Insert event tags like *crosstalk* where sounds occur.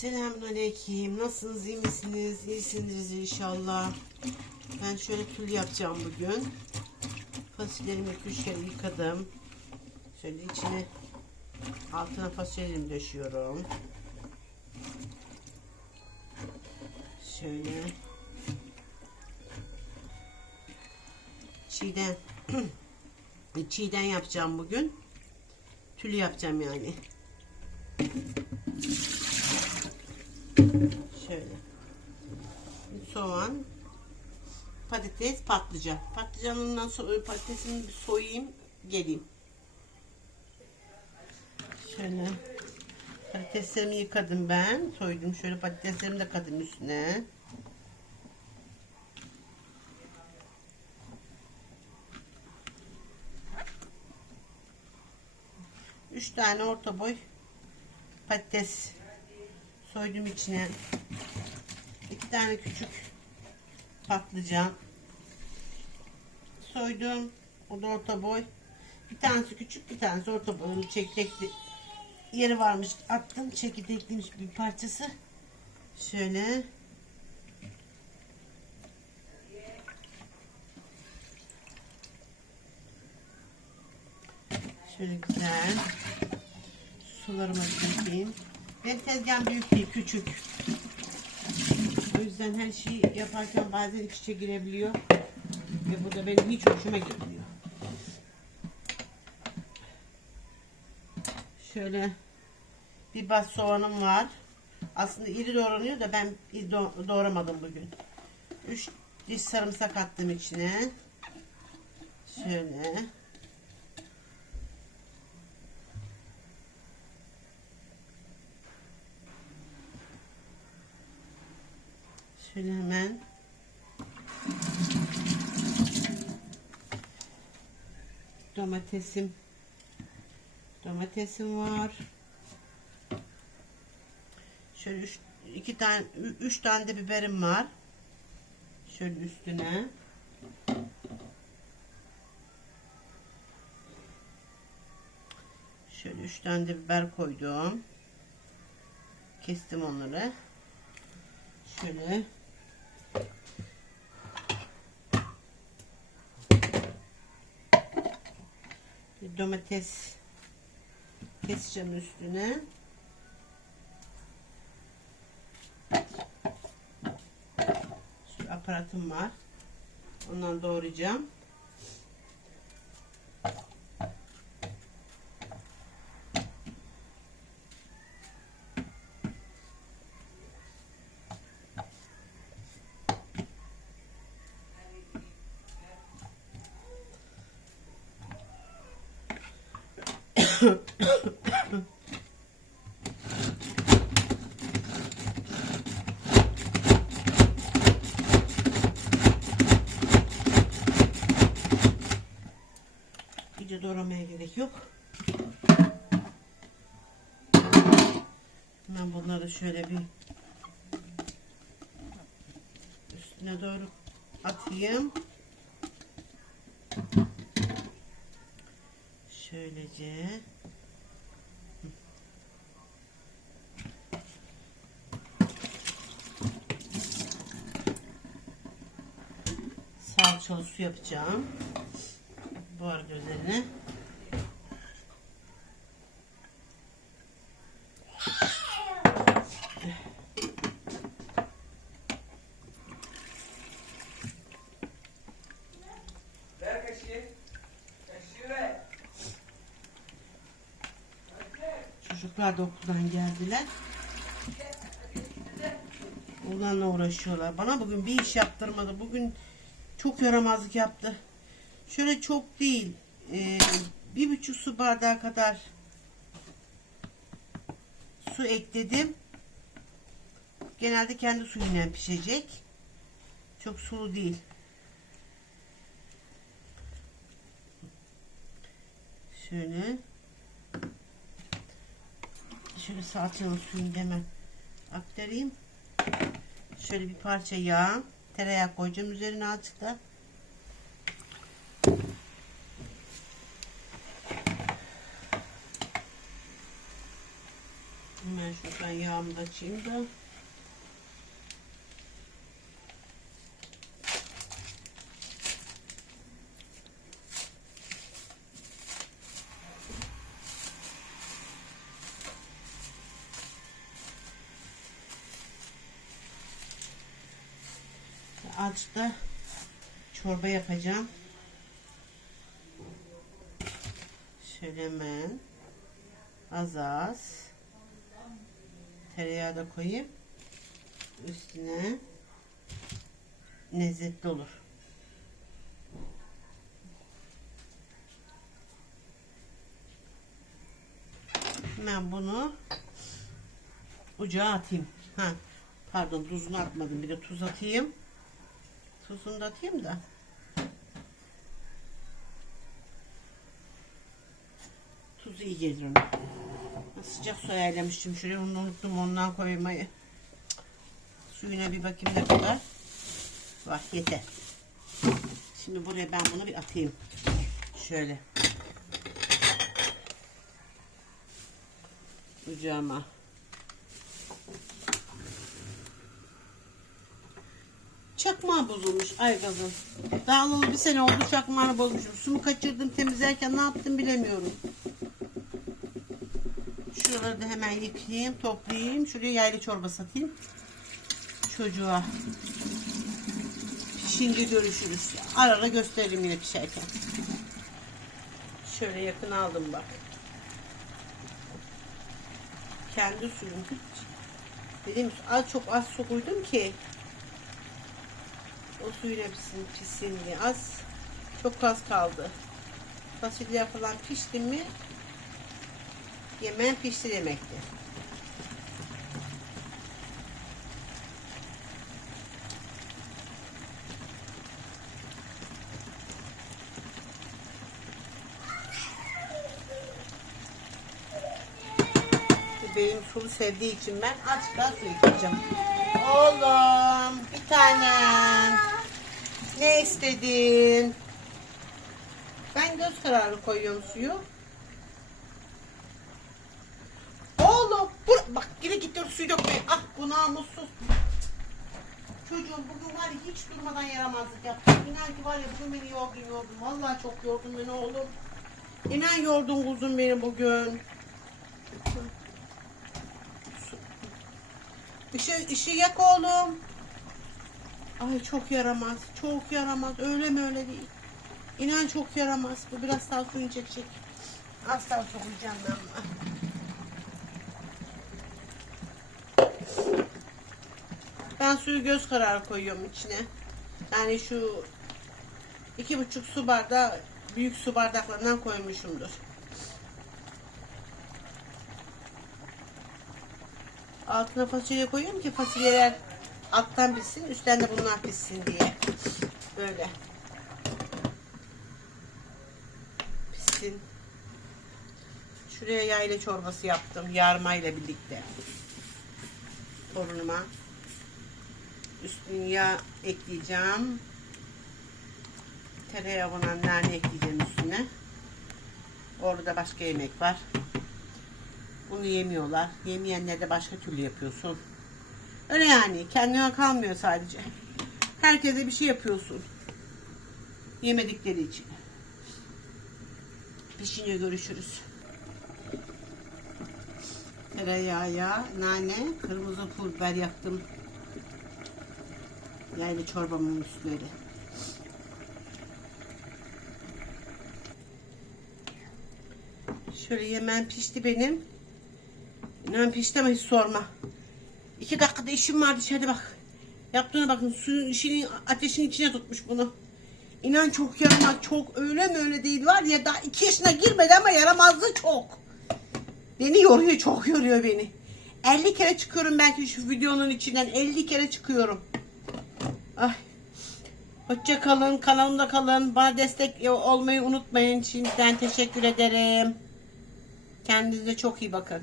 Selamünaleyküm. Nasılsınız? iyi misiniz? İyisinizdir inşallah. Ben şöyle tül yapacağım bugün. Fasulyelerimi üç kere yıkadım. Şöyle içine altına fasulyelerimi döşüyorum. Şöyle çiğden *clears throat* çiğden yapacağım bugün. Tülü yapacağım yani. Şöyle. Bir soğan, patates, patlıcan. Patlıcanından sonra patatesini bir soyayım, geleyim. Şöyle. Patateslerimi yıkadım ben. Soydum. Şöyle patateslerimi de kadım üstüne. Üç tane orta boy patates soydum içine. iki tane küçük patlıcan soydum. O da orta boy. Bir tanesi küçük, bir tanesi orta boy. Onu çekirdekli yeri varmış. Attım. Çekirdekliymiş bir parçası. Şöyle. Şöyle güzel. Sularıma dökeyim. Benim tezgahım büyük değil, küçük. O yüzden her şeyi yaparken bazen iç içe girebiliyor. Ve bu da benim hiç hoşuma gitmiyor. Şöyle bir bas soğanım var. Aslında iri doğranıyor da ben doğramadım bugün. 3 diş sarımsak attım içine. Şöyle. Şöyle hemen domatesim domatesim var. Şöyle üç, iki tane üç tane de biberim var. Şöyle üstüne. Şöyle üç tane de biber koydum. Kestim onları. Şöyle bir domates keseceğim üstüne. Aparatım var. Ondan doğrayacağım. İyice doğramaya gerek yok. Ben bunları şöyle bir üstüne doğru atayım. Şöylece. Salçalı su yapacağım. Bu arada üzerine. Ver kaşığı. Kaşığı ver. Çocuklar da okuldan geldiler. Oğlanla uğraşıyorlar. Bana bugün bir iş yaptırmadı. Bugün çok yaramazlık yaptı. Şöyle çok değil. e, bir buçuk su bardağı kadar su ekledim. Genelde kendi suyuyla pişecek. Çok sulu değil. Şöyle. Şöyle salçanın suyunu hemen aktarayım. Şöyle bir parça yağ, tereyağı koyacağım üzerine azıcık da. Hemen Ben şuradan yağımı da açayım da. Da çorba yapacağım. Şöyle hemen az az tereyağı da koyayım. Üstüne lezzetli olur. Hemen bunu ocağa atayım. Ha, pardon tuzunu atmadım. Bir de tuz atayım. Tuzunu da atayım da. Tuz iyi gelir ona. Sıcak su ayarlamıştım. Şuraya onu unuttum ondan koymayı. Suyuna bir bakayım ne kadar. Var yeter. Şimdi buraya ben bunu bir atayım. Şöyle. Ocağıma. Çakmağı bozulmuş Aygaz'ın. Daha alalı bir sene oldu çakmağını bozmuşum. Sumu kaçırdım temizlerken ne yaptım bilemiyorum. Şuraları da hemen yıkayayım, toplayayım. Şuraya yaylı çorba satayım. Çocuğa. Pişince görüşürüz. Ara ara gösteririm yine pişerken. Şöyle yakın aldım bak. Kendi suyum. Dedim az çok az su koydum ki o suyun hepsini pişsin diye. Az çok az kaldı. Fasulye falan pişti mi yemeğin pişti demektir. Benim sulu sevdiği için ben açıktan su içeceğim. Oğlum bir tanem. Ne istedin? Ben göz kararı koyuyorum suyu. Oğlum bur bak yine gitti suyu dökmeye. Ah bu namussuz. Çocuğum bugün var ya hiç durmadan yaramazlık yaptı. İnan ki var ya bugün beni yordun yordun. Vallahi çok yordun beni oğlum. İnan yordun kuzum beni bugün. Işığı, ışığı yak oğlum. Ay çok yaramaz. Çok yaramaz. Öyle mi öyle değil. İnan çok yaramaz. Bu biraz daha suyunu çekecek. Az daha sokacağım ben bunu. Ben suyu göz kararı koyuyorum içine. Yani şu iki buçuk su bardağı büyük su bardaklarından koymuşumdur. Altına fasulye koyuyorum ki fasulyeler alttan pişsin, üstten de bunlar pişsin diye. Böyle. Pişsin. Şuraya yayla çorbası yaptım yarmayla birlikte. Torunuma. Üstüne yağ ekleyeceğim. Tereyağı falan nane ekleyeceğim üstüne. Orada başka yemek var. Bunu yemiyorlar. Yemeyenler de başka türlü yapıyorsun. Öyle yani. Kendine kalmıyor sadece. Herkese bir şey yapıyorsun. Yemedikleri için. Pişince görüşürüz. Tereyağı, nane, kırmızı pul biber yaktım. Yaylı çorbamın üstüne de. Şöyle yemen pişti benim. İnan pişti ama hiç sorma. İki dakikada işim var dışarıda bak. Yaptığına bakın suyun işini ateşin içine tutmuş bunu. İnan çok yaramaz çok öyle mi öyle değil var ya daha iki yaşına girmedi ama yaramazlığı çok. Beni yoruyor çok yoruyor beni. 50 kere çıkıyorum belki şu videonun içinden 50 kere çıkıyorum. Ay. Hoşça kalın kanalımda kalın. Bana destek olmayı unutmayın. Şimdiden teşekkür ederim. Kendinize çok iyi bakın.